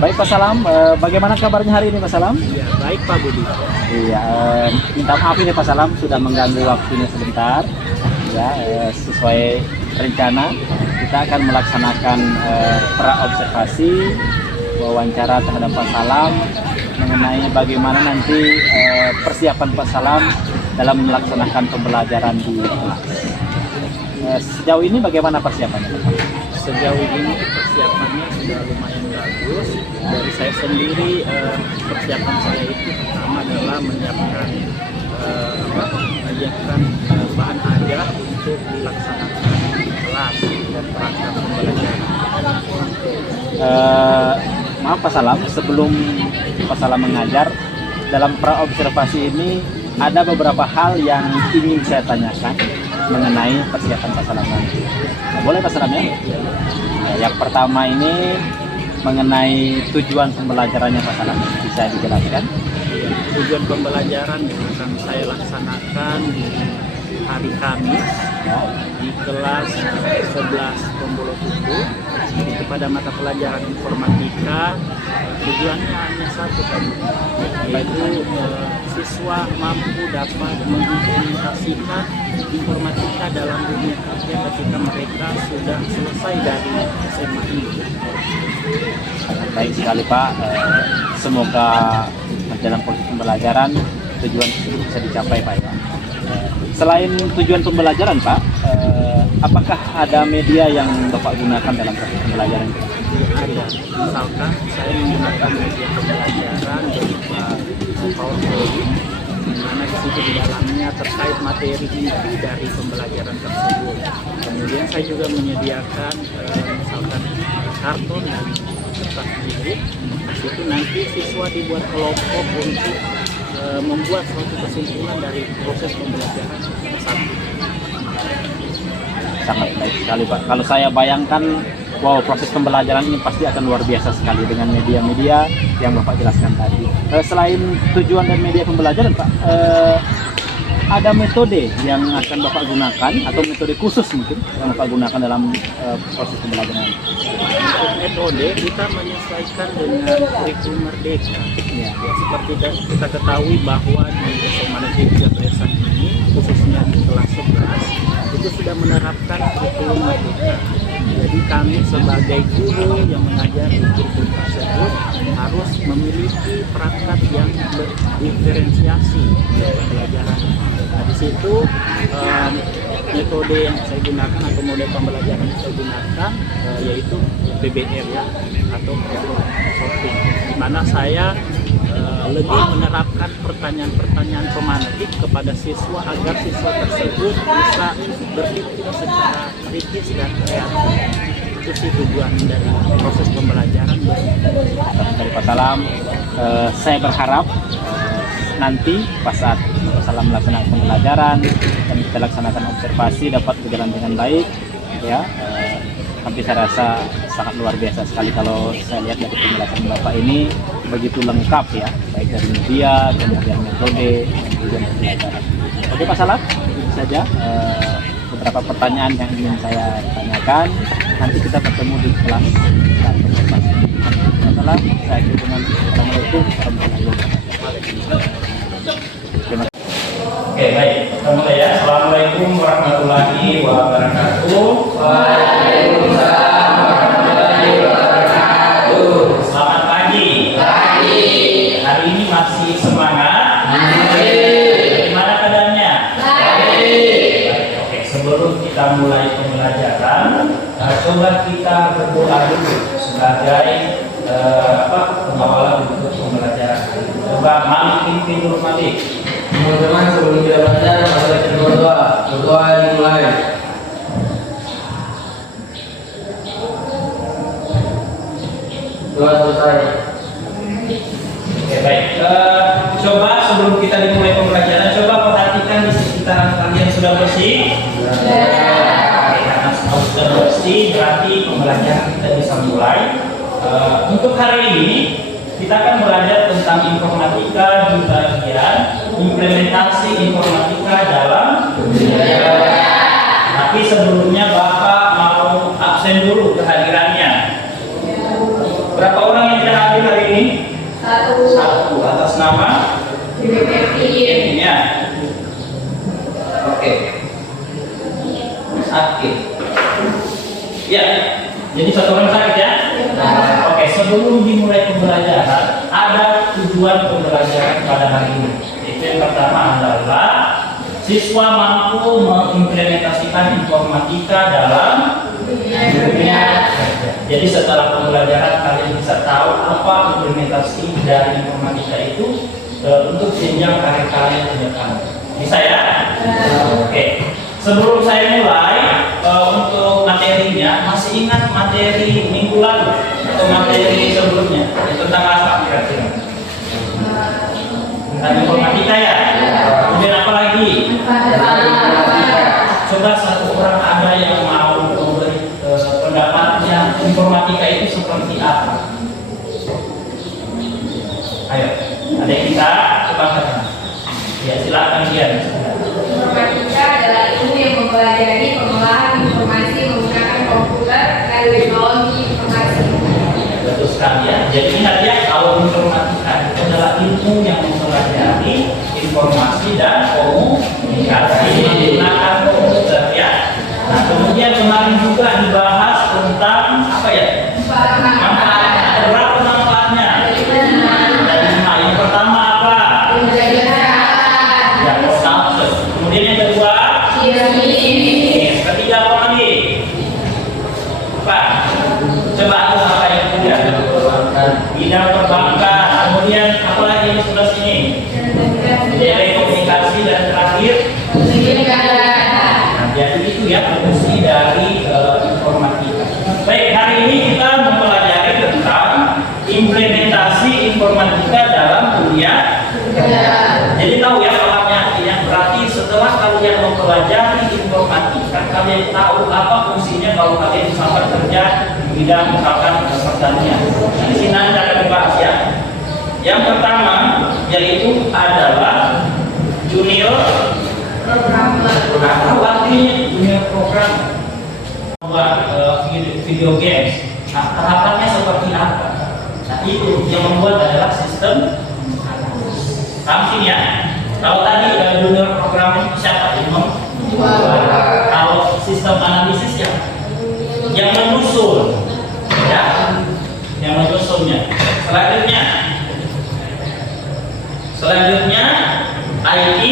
Baik Pak Salam, bagaimana kabarnya hari ini Pak Salam? Ya, baik Pak Budi. Iya, minta maaf ini Pak Salam sudah mengganggu waktunya sebentar. Ya, sesuai rencana kita akan melaksanakan pra-observasi wawancara terhadap Pak Salam mengenai bagaimana nanti persiapan Pak Salam dalam melaksanakan pembelajaran di kelas. Sejauh ini bagaimana persiapannya Pak? Sejauh ini persiapannya sudah lumayan bagus. Dari saya sendiri, persiapan saya itu pertama adalah menyiapkan bahan ajar untuk dilaksanakan di kelas dan perangkat pembelajaran. Maaf Pak Salam, sebelum Pak Salam mengajar dalam pra-observasi ini ada beberapa hal yang ingin saya tanyakan mengenai persiapan Pak Salam nanti. Nah, boleh Pak Salam ya? Yang pertama ini mengenai tujuan pembelajarannya Pak Salam, bisa dijelaskan? Tujuan pembelajaran yang akan saya laksanakan di hari Kamis di kelas 11 Tombolo Tuku. Jadi pada mata pelajaran informatika tujuannya hanya satu tadi, yaitu siswa mampu dapat mengimplementasikan informatika dalam dunia kerja ketika mereka sudah selesai dari SMA ini. Baik sekali Pak, semoga dalam proses pembelajaran tujuan tersebut bisa dicapai Pak ya. Selain tujuan pembelajaran Pak, apakah ada media yang Bapak gunakan dalam proses pembelajaran? Ada, misalkan saya menggunakan media pembelajaran berupa PowerPoint, di mana di situ di dalamnya terkait materi inti dari pembelajaran tersebut. Kemudian saya juga menyediakan misalkan karton dan kertas buku. Di situ nanti siswa dibuat kelompok untuk membuat suatu kesimpulan dari proses pembelajaran satu. Sangat baik sekali Pak. Kalau saya bayangkan, wow, proses pembelajaran ini pasti akan luar biasa sekali dengan media-media yang Bapak jelaskan tadi. Selain tujuan dan media pembelajaran Pak, ada metode yang akan Bapak gunakan atau metode khusus mungkin yang Bapak gunakan dalam proses pembelajaran? Untuk metode kita menyesuaikan dengan kurikulum Merdeka. Ya, seperti kita ketahui bahwa di SMA Negeri 3 Blesan ini, khususnya di kelas 11, itu sudah menerapkan kurikulum Merdeka. Jadi kami sebagai guru yang mengajar di kurikulum tersebut harus memiliki perangkat yang berdiferensiasi pembelajaran. Nah, di situ metode yang saya gunakan atau model pembelajaran yang saya gunakan yaitu PBR ya, atau problem solving, di mana saya lebih menerapkan pertanyaan-pertanyaan pemantik kepada siswa agar siswa tersebut bisa berpikir secara kritis dan kreatif. Itu sih tujuan dari proses pembelajaran. Dari Pak Salam, saya berharap nanti pas saat Pak Salam melaksanakan pembelajaran dan kita laksanakan observasi dapat berjalan dengan baik ya. Tapi saya rasa sangat luar biasa sekali kalau saya lihat dari penjelasan Bapak ini begitu lengkap ya, baik dari media, kemudian metode, kemudian pembelajaran. Oke Pak Salam, itu saja beberapa pertanyaan yang ingin saya tanyakan. Nanti kita ketemu di kelas observasi. Pak Salam, saya akhiri dengan Assalamualaikum warahmatullahi wabarakatuh. Terima kasih. Oke, baik. Mulai ya. Assalamualaikum warahmatullahi wabarakatuh. Waalaikumsalam warahmatullahi wabarakatuh. Selamat pagi. Pagi. Hari ini masih semangat? Masih. Gimana keadaannya? Baik. Oke, sebelum kita mulai pembelajaran, coba kita berdoa dulu sebagai pengawalan untuk pembelajaran. Coba Malik tidur Malik. Teman-teman, sebelum kita belajar, mari kita berdoa. Berdoa dimulai. Doa selesai. Oke, baik. Coba sebelum kita dimulai pembelajaran, coba perhatikan di sekitaran kalian sudah bersih. Ya. Oke, karena sudah bersih, berarti pembelajaran kita bisa mulai. Untuk hari ini kita akan belajar tentang informatika di bagian implementasi informatika dalam dunia. Tapi sebelumnya Bapak mau absen dulu kehadirannya. Berapa orang yang tidak hadir Ya. Oke. Sakit. Ya. Jadi satu orang sakit ya. Oke, sebelum dimulai pembelajaran, ada tujuan pembelajaran pada hari ini. Itu yang pertama adalah siswa mampu mengimplementasikan informatika dalam dunia kerja. Jadi setelah pembelajaran kalian bisa tahu apa implementasi dari informatika itu untuk jenjang karir kalian ke depan. Bisa ya? Oke. Sebelum saya mulai untuk materinya, masih ingat materi minggu lalu atau materi sebelumnya tentang apa kira-kira? Tentang informatika ya. Kemudian apa lagi? Coba satu orang ada yang mau memberi pendapatnya informatika itu seperti apa? Ayo, ada yang bisa coba katakan? Ya silakan Dian. Informatika adalah ilmu yang mempelajari pengolahan informasi menggunakan komputer dan teknologi informasi. Betul sekali ya. Jadi ingat ya, kalau informatika itu adalah ilmu yang mempelajari informasi dan komunikasi menggunakan komputer ya. Nah kemudian kemarin juga dibahas tentang apa ya? Manfaat. Berapa manfaatnya? Dari lima. Yang pertama apa? Ya, status. Kemudian yang kedua, ketiga apa lagi? Pak, coba aku apa yang ketiga? Bidang perbankan. Kemudian apa lagi yang sebelah sini? Telekomunikasi dan terakhir. Nah, jadi itu ya fungsi dari informatika. Baik, hari ini kita mempelajari tentang implementasi informatika dalam dunia. Jadi tahu ya pahamnya artinya. Berarti setelah kalian mempelajari informatika, kalian tahu apa fungsinya kalau kalian misalkan kerja di bidang misalkan pertanian. Di sini akan dibahas ya. Yang pertama yaitu adalah junior programmer. Apa artinya junior programmer? Buat video games. Nah, tahapannya seperti apa? Nah, itu yang membuat adalah sistem. Paham ya? Kalau tadi junior programmer itu siapa? Kalau sistem analisis yang menyusun, ya, yang menyusunnya. Selanjutnya IT.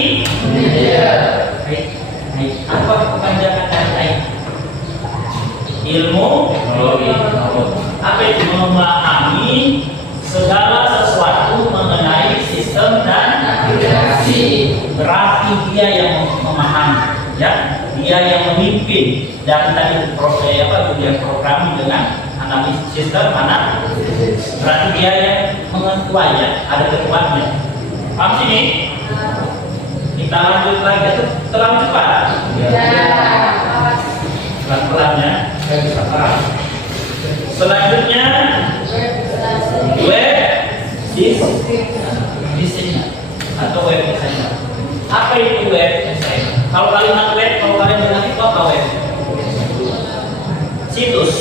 Apa kepanjangan dari IT? Ilmu teknologi. Apa itu? Memahami segala sesuatu mengenai sistem dan aplikasi. Berarti dia yang memahami, ya, dia yang memimpin. Dan tadi dunia programming dengan analisis sistem mana? Berarti dia yang mengetuai ya, ada ketuanya. Paham sini? Kita lanjut lagi, terlalu cepat. Pelan-pelan ya, saya bisa paham. Selanjutnya web design atau web designer. Apa itu web designer? Kalau kalimat web, kalau kalian dengar itu apa web? Situs.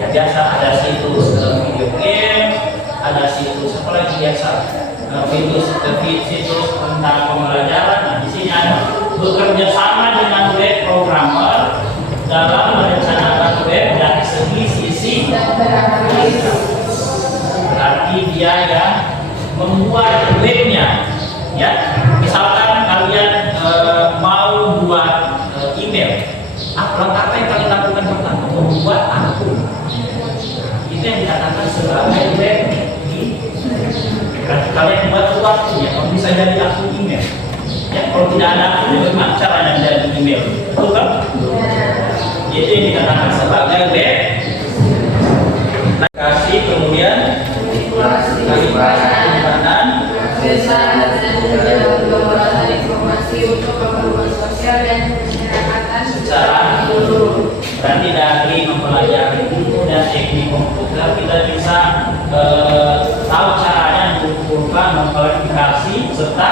Ya biasa ada situs video game, ada situs apa lagi biasa? Situs tentang pembelajaran. Nah, di sini ada bekerja sama dengan web programmer dalam merencanakan web dari segi sisi. Berarti dia yang membuat webnya, ya. Misalkan kalian mau buat email, apa yang kalian lakukan pertama? Membuat akun. Itu yang dikatakan sebagai web. Berarti kalian buat sesuatu ya, kalau bisa jadi akun email. Ya, kalau tidak ada akun, bagaimana caranya jadi email? Betul kan? Itu yang dikatakan sebagai web. Kasih kemudian kanan informasi untuk keperluan sosial dan masyarakatan secara menyeluruh. Berarti dari mempelajari ilmu dan teknik komputer kita bisa tahu caranya mengumpulkan, mengklarifikasi serta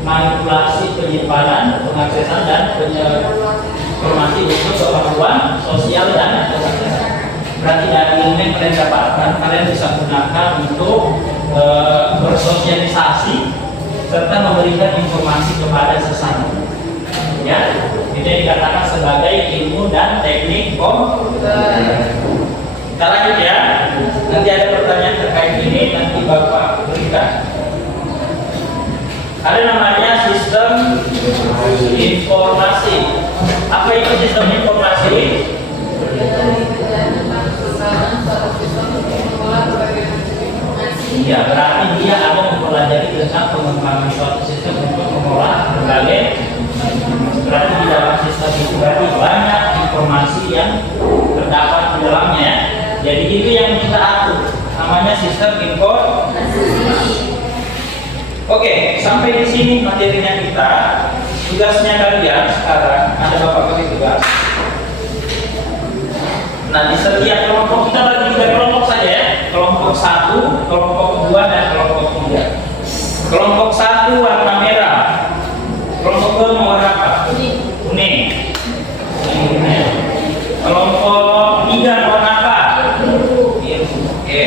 manipulasi penyimpanan, pengaksesan dan informasi untuk keperluan sosial dan kesehatan. Berarti dari ilmu yang kalian dapatkan, kalian bisa gunakan untuk bersosialisasi serta memberikan informasi kepada sesama. Ya, itu yang dikatakan sebagai ilmu dan teknik komputer. Kita lanjut ya. Nanti ada pertanyaan terkait ini, nanti Bapak berikan. Ada namanya sistem informasi. Apa itu sistem informasi? Ya, berarti dia akan mempelajari tentang pengembangan suatu sistem untuk mengolah berbagai. Berarti di dalam sistem itu berarti banyak informasi yang terdapat di dalamnya. Ya. Jadi itu yang kita atur. Namanya sistem informasi. Oke, sampai di sini materinya kita. Tugasnya kalian sekarang ada Bapak kasih tugas. Nah, di setiap kelompok kita bagi 3 kelompok saja ya. Kelompok 1, kelompok 2, dan kelompok 3. Kelompok 1 warna merah. Kelompok 2 warna apa? Kuning. Kelompok 3 warna apa? Oke.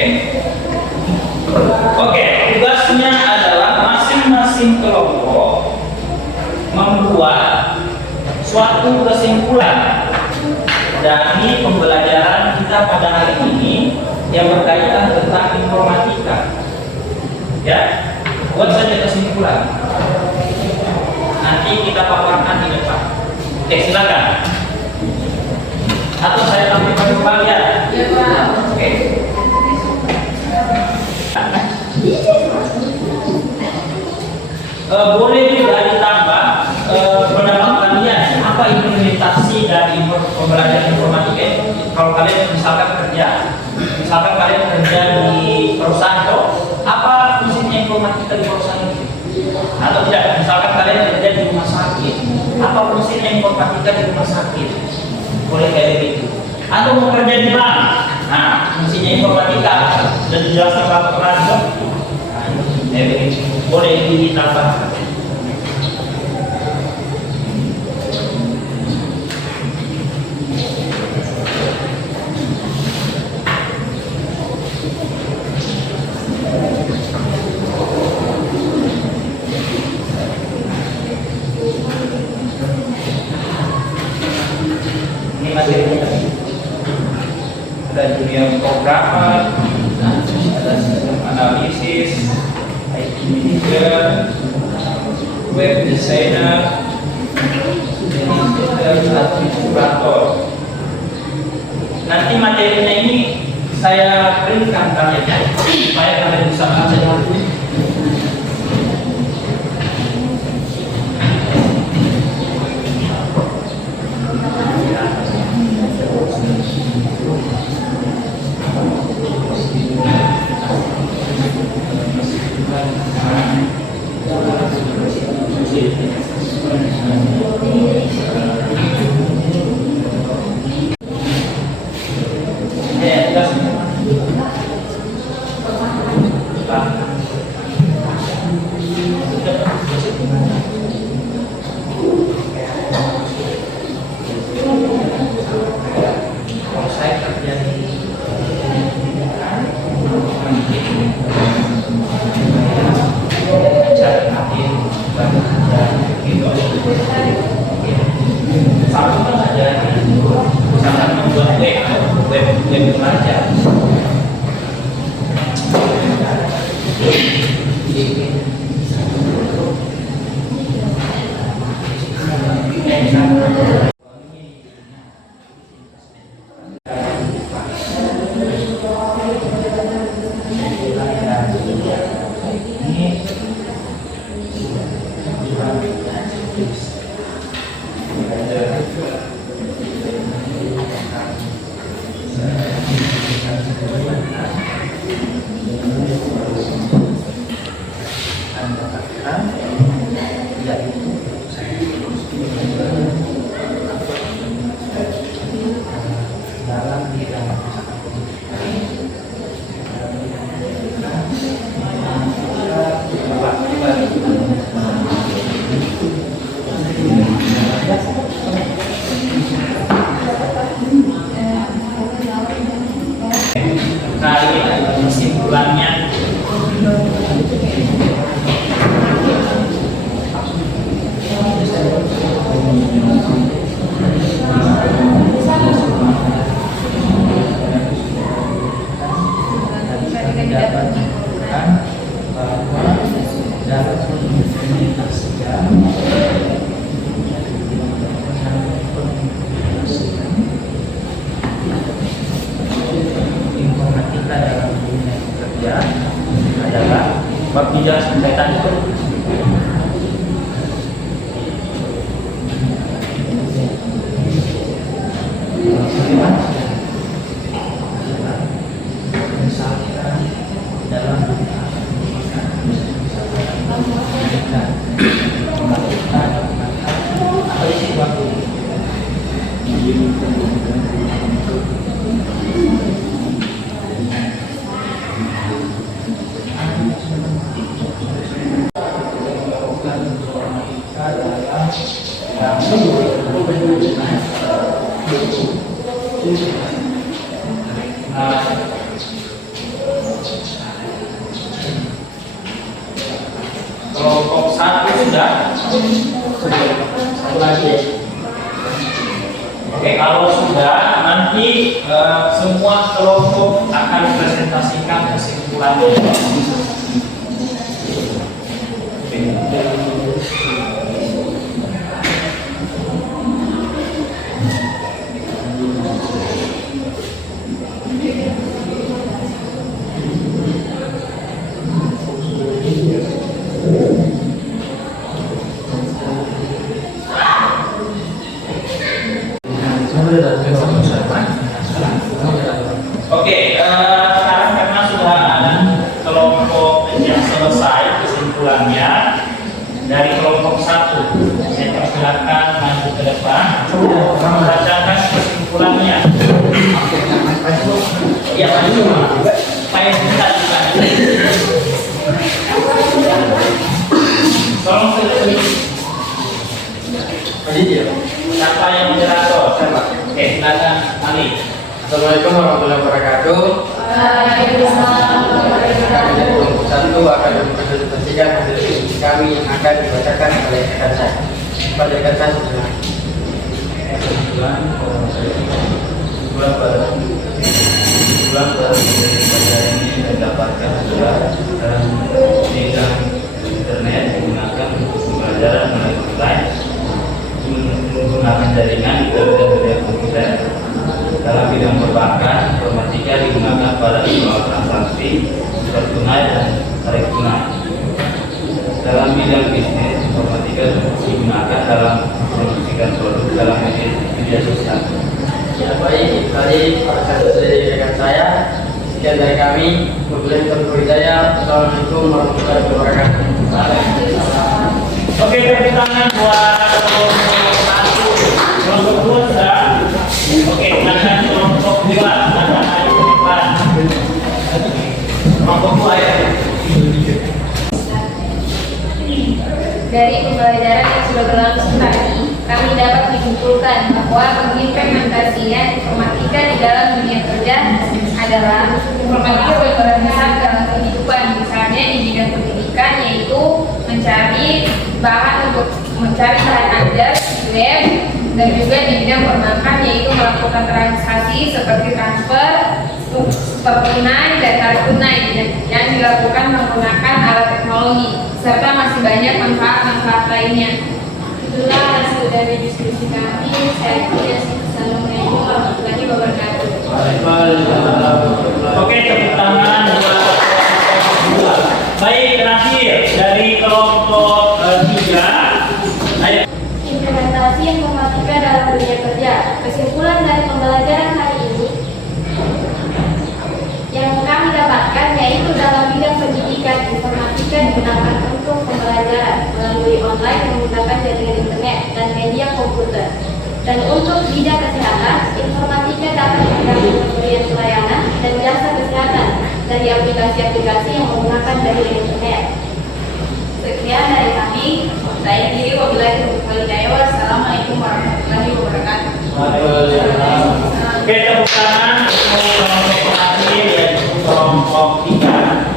Oke, tugasnya adalah masing-masing kelompok membuat suatu kesimpulan dari pembelajaran kita pada hari ini yang berkaitan tentang informatika. Ya, buat saja kesimpulan. Nanti kita paparkan di depan. Oke, silakan. Atau saya tampilkan kembali ya. Ya, Pak. Oke. Boleh juga ditambah pendapat kalian apa implementasi dari pembelajaran informatika. Kalau kalian misalkan kerja di perusahaan, apa fungsinya informatika di perusahaan itu? Atau tidak, misalkan kalian kerja di rumah sakit, apa fungsinya informatika di rumah sakit? Boleh kayak begitu. Atau mau kerja di bank, nah fungsinya informatika dan dijelaskan Bapak Raja. Boleh ditambah. Ini materi kita. Ada junior programmer, ada sistem analisis, IT manager, web designer, dan administrator. Nanti materinya ini saya printkan kalian ya, supaya kalian bisa baca dulu. Nah, ini kesimpulannya Informatika dalam dunia kerja adalah bab 3 sampai tadi. Kelompok 1 sudah. Satu lagi. Oke, kalau sudah nanti semua kelompok akan presentasikan kesimpulannya. Oke, sekarang karena sudah ada kelompok yang selesai kesimpulannya dari kelompok 1, saya persilakan maju ke depan membacakan kesimpulannya. Ya, maju supaya kita juga. Tolong sedikit. Siapa yang moderator? Oke, silakan Ali. Assalamualaikum warahmatullahi wabarakatuh. Waalaikumsalam warahmatullahi wabarakatuh. Kelompok 1 akan mempresentasikan hasil diskusi kami yang akan dibacakan oleh rekan saya. Pada rekan saya sebenarnya. Kebetulan pelajaran ini mendapatkan adalah dalam bidang internet menggunakan pembelajaran melalui online, menggunakan jaringan dan komputer. Dalam bidang perbankan, informatika digunakan pada soal transaksi tunai dan tarik tunai. Dalam bidang bisnis, informatika digunakan dalam mempromosikan produk dalam media sosial. Ya baik, tadi perkenalan dari rekan saya. Sekian dari kami. Wabillahi taufiq wal hidayah. Assalamualaikum warahmatullahi wabarakatuh. Oke, tepuk tangan buat kelompok 1. Kelompok 2 sudah. Oke, silakan kelompok 2. Silakan ayo ke depan. Kelompok 2 ya. Dari pembelajaran yang sudah berlangsung tadi, kami dapat menyimpulkan bahwa pengimplementasian informatika di dalam dunia kerja adalah informatika berperan besar dalam kehidupan, misalnya di bidang pendidikan, yaitu mencari bahan ajar di web, dan juga di bidang perbankan, yaitu melakukan transaksi seperti transfer, tunai dan tarik tunai yang dilakukan menggunakan alat teknologi, serta masih banyak manfaat-manfaat lainnya. Itulah hasil dari diskusi kami. Saya kira Assalamualaikum warahmatullahi wabarakatuh. Oke, tepuk tangan buat kelompok 2. Baik, terakhir dari kelompok 3. Ayo. Implementasi informatika dalam dunia kerja. Kesimpulan dari pembelajaran hari ini yang kami dapatkan yaitu dalam bidang pendidikan, informatika digunakan untuk pembelajaran melalui online menggunakan jaringan internet dan media komputer. Dan untuk bidang kesehatan, informatika dapat membantu pemberian pelayanan dan jasa kesehatan dari aplikasi-aplikasi yang menggunakan jaringan internet. Sekian dari kami. Saya diri wabillahi taufiq wal hidayah. Wassalamualaikum warahmatullahi wabarakatuh. Oke, tepuk tangan untuk kelompok terakhir yaitu kelompok 3.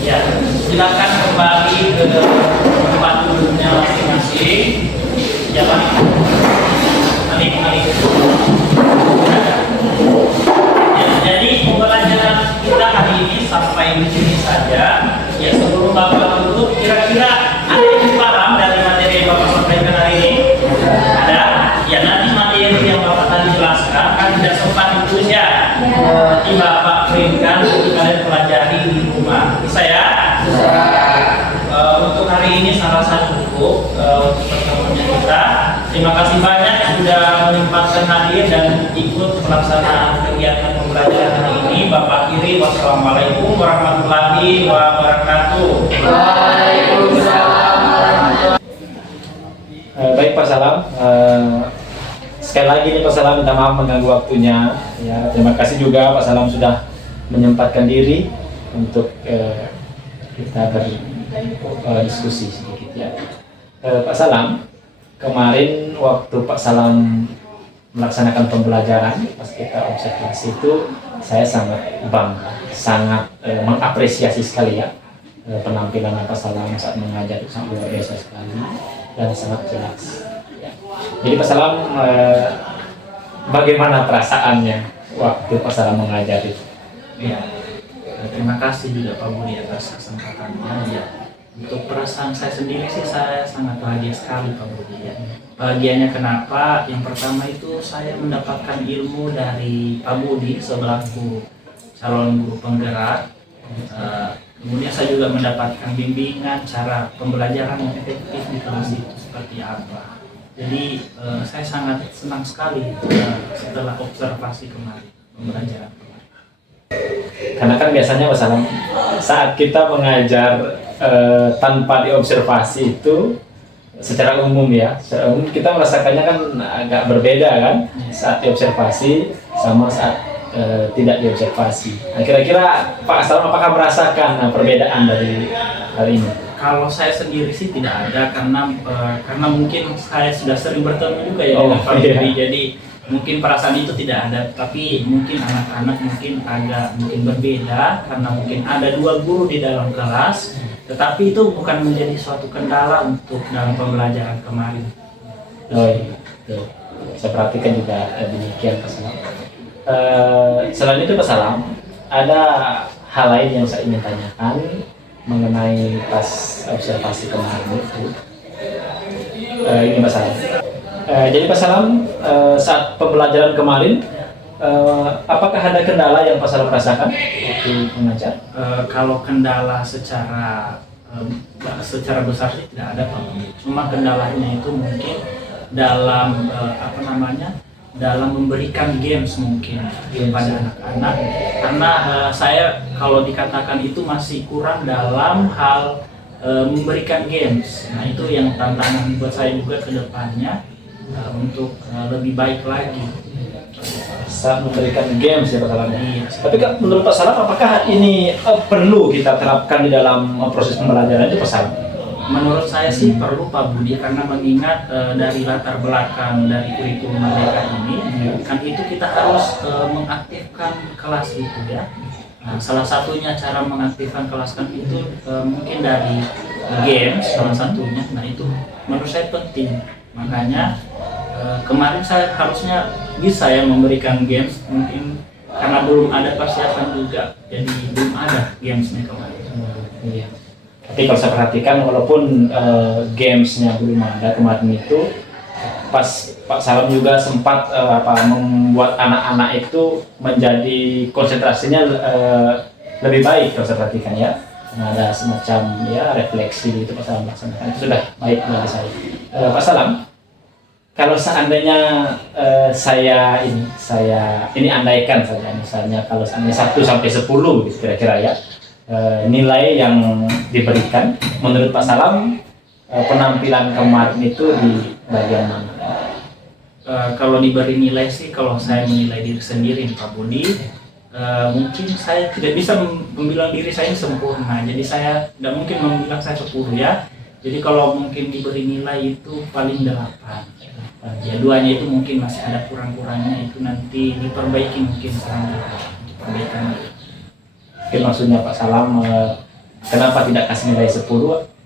Ya, silakan kembali ke tempat duduknya masing-masing. Ya, Pak. Alik. Ya, jadi pembelajaran kita hari ini sampai di sini saja. Ya, sebelum Bapak tutup, kira-kira ada Sus ya. Nanti Bapak kirimkan untuk kalian pelajari di rumah. Bisa ya? Untuk hari ini sangat cukup untuk pertemuannya kita. Terima kasih banyak sudah menyempatkan hadir dan ikut pelaksanaan kegiatan pembelajaran hari ini. Bapak kiri, wassalamualaikum warahmatullahi wabarakatuh. Waalaikumsalam warahmatullahi wabarakatuh. Baik Pak Salam, sekali lagi nih Pak Salam minta maaf mengganggu waktunya. Ya, terima kasih juga Pak Salam sudah menyempatkan diri untuk kita berdiskusi sedikit ya. Pak Salam, kemarin waktu Pak Salam melaksanakan pembelajaran pas kita observasi itu saya sangat bangga, sangat mengapresiasi sekali ya penampilan Pak Salam saat mengajar, itu sangat luar biasa sekali dan sangat jelas. Ya. Jadi Pak Salam, bagaimana perasaannya waktu Pak Salam mengajar itu? Ya, terima kasih juga Pak Budi atas kesempatannya. Ya, untuk perasaan saya sendiri sih saya sangat bahagia sekali Pak Budi ya. Bahagianya kenapa? Yang pertama itu saya mendapatkan ilmu dari Pak Budi selaku calon guru penggerak. Kemudian saya juga mendapatkan bimbingan cara pembelajaran yang efektif di kelas itu seperti apa. Jadi saya sangat senang sekali setelah observasi kemarin, pembelajaran kemarin. Karena kan biasanya Pak Salam saat kita mengajar tanpa diobservasi itu secara umum ya, secara umum kita merasakannya kan agak berbeda kan saat diobservasi sama saat tidak diobservasi. Nah, kira-kira Pak Salam apakah merasakan perbedaan dari hal ini? Kalau saya sendiri sih tidak ada karena mungkin saya sudah sering bertemu juga ya Oh, dengan Pak iya. Budi, jadi mungkin perasaan itu tidak ada, tapi mungkin anak-anak mungkin agak berbeda karena mungkin ada 2 guru di dalam kelas, tetapi itu bukan menjadi suatu kendala untuk dalam pembelajaran kemarin. Oh iya, betul. Saya perhatikan juga demikian Pak Salam. Selain itu Pak Salam, ada hal lain yang saya ingin tanyakan mengenai pas observasi kemarin itu. Ini Pak Salam. Jadi Pak Salam, saat pembelajaran kemarin, apakah ada kendala yang Pak Salam rasakan waktu mengajar? Kalau kendala secara besar sih tidak ada Pak Budi. Cuma kendalanya itu mungkin dalam dalam memberikan games mungkin kepada anak-anak, karena saya kalau dikatakan itu masih kurang dalam hal memberikan games. Nah itu yang tantangan buat saya juga ke depannya untuk lebih baik lagi. Saat memberikan games ya Pak Salam. Iya. Tapi kan menurut Pak Salam apakah ini perlu kita terapkan di dalam proses pembelajaran itu Pak Salam? Menurut saya sih perlu Pak Budi, karena mengingat dari latar belakang dari kurikulum Merdeka ini kan itu kita harus mengaktifkan kelas itu ya. Nah, salah satunya cara mengaktifkan kelas kan itu mungkin dari games salah satunya. Nah itu menurut saya penting. Makanya kemarin saya harusnya bisa ya memberikan games, mungkin karena belum ada persiapan juga, jadi belum ada gamesnya kemarin. Iya. Tapi kalau saya perhatikan walaupun gamesnya belum ada kemarin itu, pas Pak Salam juga sempat membuat anak-anak itu menjadi konsentrasinya lebih baik kalau saya perhatikan ya. Nah, ada semacam ya refleksi itu Pak Salam laksanakan, itu sudah baik bagi saya. Pak Salam, kalau seandainya saya ini andaikan saja, misalnya kalau seandainya 1 sampai 10 gitu kira-kira ya, nilai yang diberikan menurut Pak Salam, penampilan kemarin itu di bagian mana? Kalau diberi nilai sih, kalau saya menilai diri sendiri Pak Budi, mungkin saya tidak bisa membilang diri saya sempurna, jadi saya tidak mungkin membilang saya 10 ya. Jadi kalau mungkin diberi nilai itu paling 8. Ya, 2-nya itu mungkin masih ada kurang-kurangnya, itu nanti diperbaiki mungkin selanjutnya, diperbaikan. Oke, maksudnya Pak Salam kenapa tidak kasih nilai 10,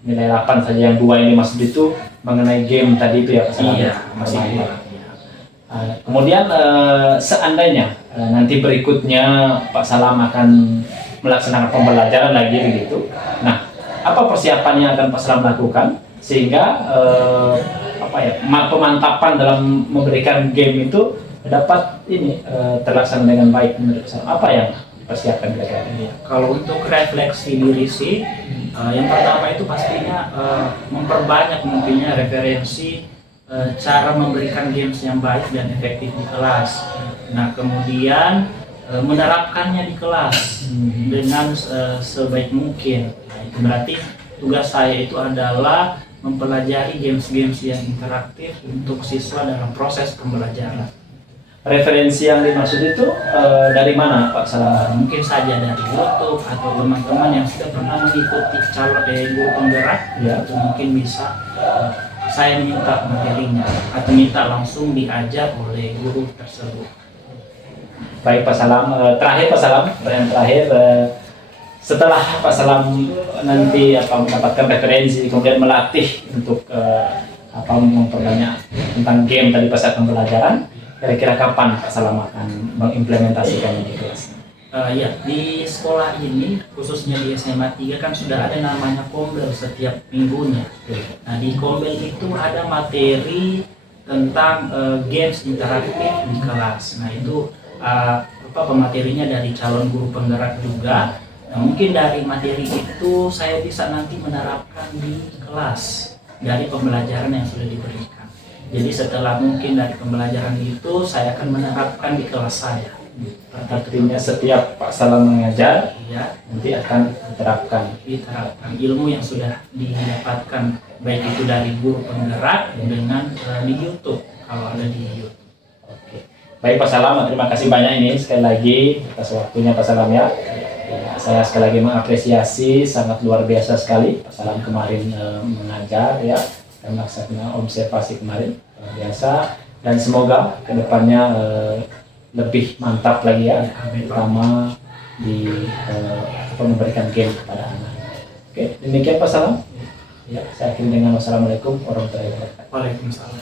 nilai 8 saja, yang 2 ini maksud itu mengenai game tadi itu ya Pak Salam? Iya, masih Baik. kurang. Ya. Kemudian seandainya nanti berikutnya Pak Salam akan melaksanakan pembelajaran lagi begitu. Nah, apa persiapan yang akan Pak Salam lakukan sehingga pemantapan dalam memberikan game itu dapat ini terlaksana dengan baik menurut saya? Apa yang persiapkan kira-kira? Kalau untuk refleksi diri sih, yang pertama itu pastinya memperbanyak mungkinnya referensi cara memberikan games yang baik dan efektif di kelas. Nah, kemudian menerapkannya di kelas dengan sebaik mungkin. Nah, itu berarti tugas saya itu adalah mempelajari games-games yang interaktif untuk siswa dalam proses pembelajaran. Referensi yang dimaksud itu dari mana Pak Salam? Mungkin saja dari YouTube atau teman-teman yang sudah pernah mengikuti calon guru penggerak, Ya. itu mungkin bisa saya minta materinya atau minta langsung diajar oleh guru tersebut. Baik Pak Salam, terakhir Pak Salam, pertanyaan terakhir, setelah Pak Salam nanti mendapatkan referensi kemudian melatih untuk memperbanyak tentang game tadi pas saat pembelajaran, kira-kira kapan Pak Salam akan mengimplementasikannya di kelas? Ya, di sekolah ini khususnya di SMA 3 kan sudah ada namanya Kombel setiap minggunya. Nah, di Kombel itu ada materi tentang games interaktif di kelas. Nah, itu pematerinya dari calon guru penggerak juga. Nah, mungkin dari materi itu saya bisa nanti menerapkan di kelas dari pembelajaran yang sudah diberikan. Jadi setelah mungkin dari pembelajaran itu saya akan menerapkan di kelas saya. Artinya setiap Pak Salam mengajar, Ya, nanti akan diterapkan. diterapkan ilmu yang sudah didapatkan baik itu dari guru penggerak dengan di YouTube kalau ada di YouTube. Oke. Baik Pak Salam, terima kasih banyak ini sekali lagi atas waktunya Pak Salam ya. Saya sekali lagi mengapresiasi, sangat luar biasa sekali Pak Salam kemarin mengajar ya, dan melaksanakan observasi kemarin luar biasa, dan semoga kedepannya lebih mantap lagi ya, terutama di memberikan game kepada anak. Oke, demikian Pak Salam. Ya, saya akhiri dengan wassalamualaikum warahmatullahi wabarakatuh. Waalaikumsalam.